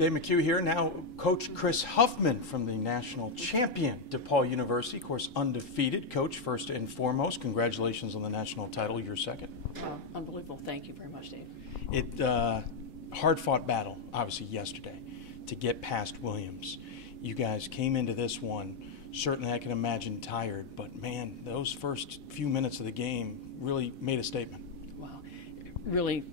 Dave McHugh here. Now, Coach Kris Huffman from the national champion DePauw University, of course, undefeated. Coach, first and foremost, congratulations on the national title. You're second. Unbelievable. Thank you very much, Dave. Hard-fought battle, obviously, yesterday to get past Williams. You guys came into this one, certainly I can imagine tired, but man, those first few minutes of the game really made a statement. Wow. Really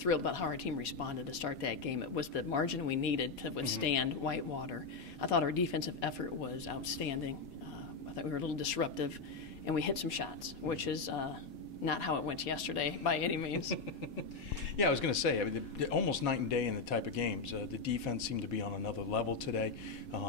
thrilled about how our team responded to start that game. It was the margin we needed to withstand Whitewater. I thought our defensive effort was outstanding. I thought we were a little disruptive, and we hit some shots, which is not how it went yesterday by any means. Yeah, I was going to say, almost night and day in the type of games. The defense seemed to be on another level today.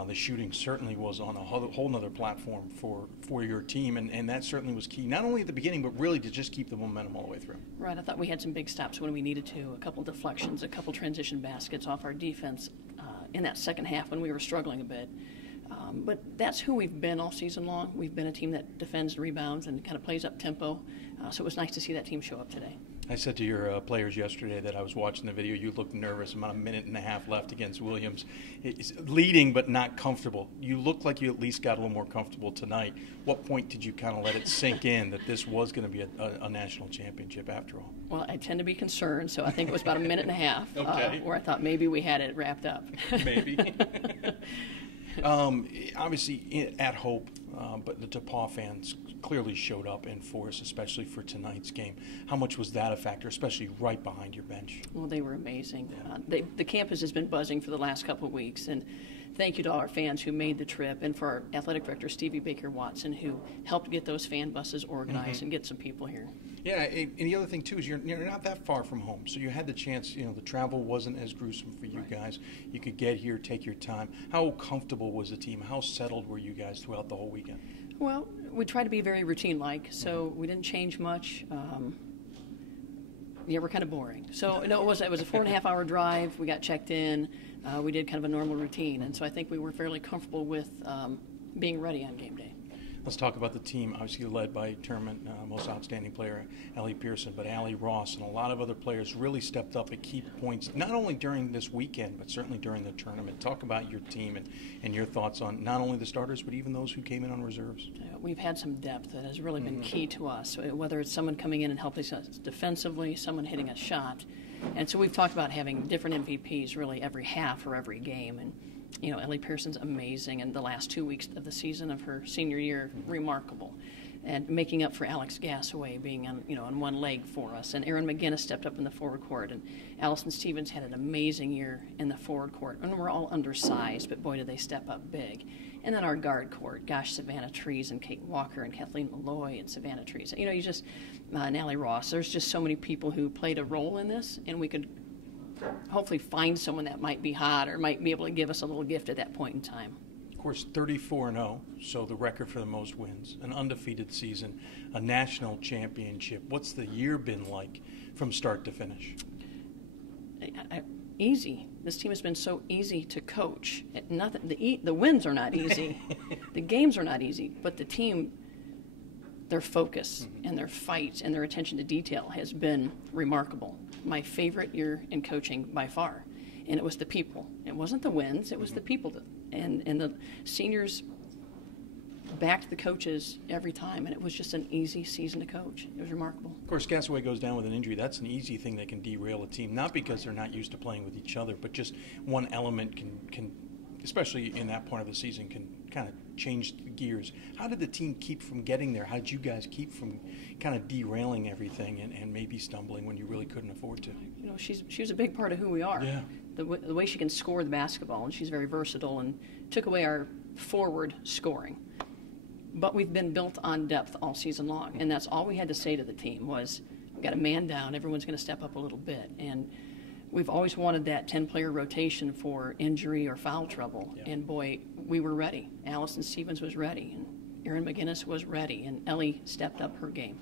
The shooting certainly was on a whole nother platform for your team, and that certainly was key, not only at the beginning, but really to just keep the momentum all the way through. Right, I thought we had some big stops when we needed to, a couple deflections, a couple transition baskets off our defense in that second half when we were struggling a bit. But that's who we've been all season long. We've been a team that defends and rebounds and kind of plays up tempo. So it was nice to see that team show up today. I said to your players yesterday that I was watching the video, you looked nervous, about a minute and a half left against Williams. It's leading but not comfortable. You looked like you at least got a little more comfortable tonight. What point did you kind of let it sink in that this was going to be a national championship after all? Well, I tend to be concerned, so I think it was about a minute and a half okay. Where I thought maybe we had it wrapped up. Maybe. Obviously at Hope, but the DePauw fans clearly showed up in force, especially for tonight's game. How much was that a factor, especially right behind your bench? Well, they were amazing. The campus has been buzzing for the last couple of weeks, and thank you to all our fans who made the trip, and for our athletic director, Stevie Baker-Watson, who helped get those fan buses organized and get some people here. Yeah, and the other thing, too, is you're not that far from home, so you had the chance, the travel wasn't as gruesome for you guys. You could get here, take your time. How comfortable was the team? How settled were you guys throughout the whole weekend? Well, we tried to be very routine-like, so we didn't change much. We're kind of boring. So no, it was a 4.5-hour drive. We got checked in. We did kind of a normal routine, and so I think we were fairly comfortable with being ready on game day. Let's talk about the team, obviously led by tournament most outstanding player, Allie Pearson, but Allie Ross and a lot of other players really stepped up at key points, not only during this weekend, but certainly during the tournament. Talk about your team and your thoughts on not only the starters, but even those who came in on reserves. We've had some depth that has really been key to us, whether it's someone coming in and helping us defensively, someone hitting a shot. And so we've talked about having different MVPs really every half or every game. And Allie Pearson's amazing, and the last 2 weeks of the season of her senior year, remarkable. And making up for Alex Gassaway being on one leg for us. And Erin McGinnis stepped up in the forward court, and Allison Stevens had an amazing year in the forward court. And we're all undersized, but boy, did they step up big. And then our guard court, Savannah Trees and Kate Walker and Kathleen Malloy and Savannah Trees. And Allie Ross, there's just so many people who played a role in this, and we could hopefully find someone that might be hot or might be able to give us a little gift at that point in time. Of course, 34-0, so the record for the most wins, an undefeated season, a national championship. What's the year been like from start to finish? Easy. This team has been so easy to coach. The wins are not easy. The games are not easy, but the team, their focus and their fight and their attention to detail has been remarkable. My favorite year in coaching by far, and it was the people. It wasn't the wins, it was the people. And the seniors backed the coaches every time, and it was just an easy season to coach. It was remarkable. Of course, Gassaway goes down with an injury. That's an easy thing that can derail a team, not because they're not used to playing with each other, but just one element can especially in that point of the season, can kind of change the gears. How did the team keep from getting there? How did you guys keep from kind of derailing everything and maybe stumbling when you really couldn't afford to? She's a big part of who we are. Yeah. The way she can score the basketball, and she's very versatile, and took away our forward scoring. But we've been built on depth all season long, and that's all we had to say to the team was, we've got a man down, everyone's going to step up a little bit. And we've always wanted that 10-player rotation for injury or foul trouble. Yeah. And, boy, we were ready. Allison Stevens was ready, and Erin McGinnis was ready, and Ellie stepped up her game.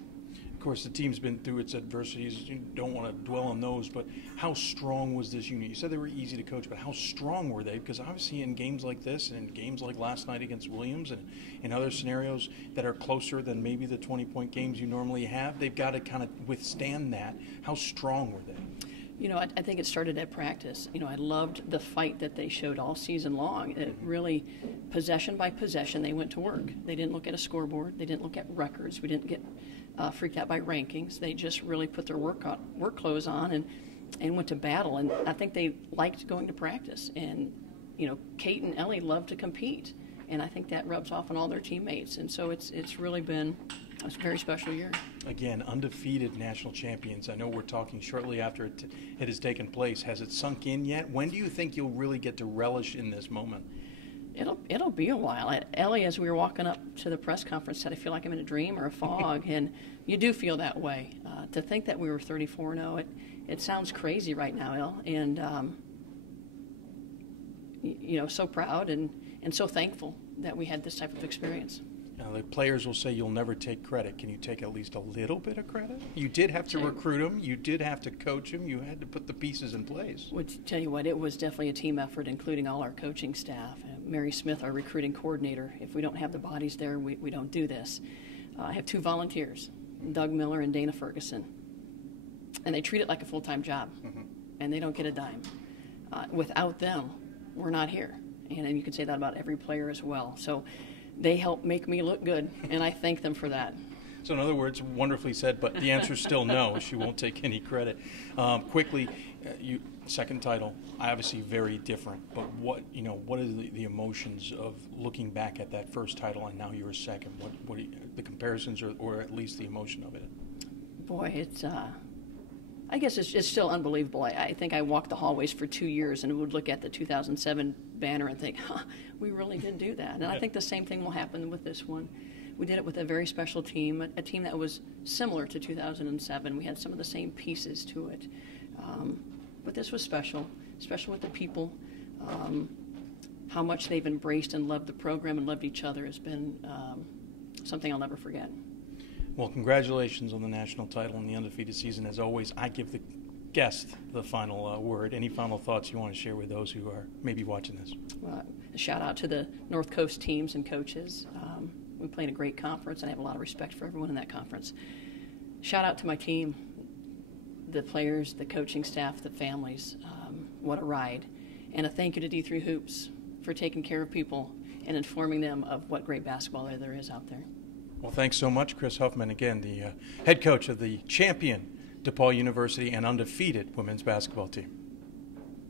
Of course, the team's been through its adversities. You don't want to dwell on those, but how strong was this unit? You said they were easy to coach, but how strong were they? Because obviously in games like this and games like last night against Williams and in other scenarios that are closer than maybe the 20-point games you normally have, they've got to kind of withstand that. How strong were they? You know, I think it started at practice. You know, I loved the fight that they showed all season long. It really, possession by possession, they went to work. They didn't look at a scoreboard. They didn't look at records. We didn't get freaked out by rankings. They just really put their work clothes on and went to battle. And I think they liked going to practice. And, you know, Kate and Ellie love to compete. And I think that rubs off on all their teammates. And so it's really been a very special year. Again, undefeated national champions. I know we're talking shortly after it has taken place. Has it sunk in yet? When do you think you'll really get to relish in this moment? It'll be a while. Ellie, as we were walking up to the press conference, said, I feel like I'm in a dream or a fog. And you do feel that way. To think that we were 34-0, it sounds crazy right now, Elle. And, you know, so proud and so thankful that we had this type of experience. Now, the players will say you'll never take credit. Can you take at least a little bit of credit? You did have to recruit them. You did have to coach them. You had to put the pieces in place. Would tell you what, it was definitely a team effort, including all our coaching staff. Mary Smith, our recruiting coordinator. If we don't have the bodies there, we don't do this. I have 2 volunteers, Doug Miller and Dana Ferguson. And they treat it like a full-time job, and they don't get a dime. Without them, we're not here. And you could say that about every player as well. So they help make me look good, and I thank them for that. So in other words, wonderfully said, but the answer is still no. She won't take any credit. Quickly, second title, obviously very different. But what are the emotions of looking back at that first title and now you're second? What are the comparisons or at least the emotion of it? Boy, it's I guess it's still unbelievable. I think I walked the hallways for 2 years and would look at the 2007 banner and think, we really did do that. And I think the same thing will happen with this one. We did it with a very special team, a team that was similar to 2007. We had some of the same pieces to it. But this was special with the people. How much they've embraced and loved the program and loved each other has been something I'll never forget. Well, congratulations on the national title and the undefeated season. As always, I give the guest the final word. Any final thoughts you want to share with those who are maybe watching this? A shout out to the North Coast teams and coaches. We played a great conference, and I have a lot of respect for everyone in that conference. Shout out to my team, the players, the coaching staff, the families. What a ride. And a thank you to D3 Hoops for taking care of people and informing them of what great basketball there is out there. Well, thanks so much, Kris Huffman, again, the head coach of the champion DePauw University and undefeated women's basketball team.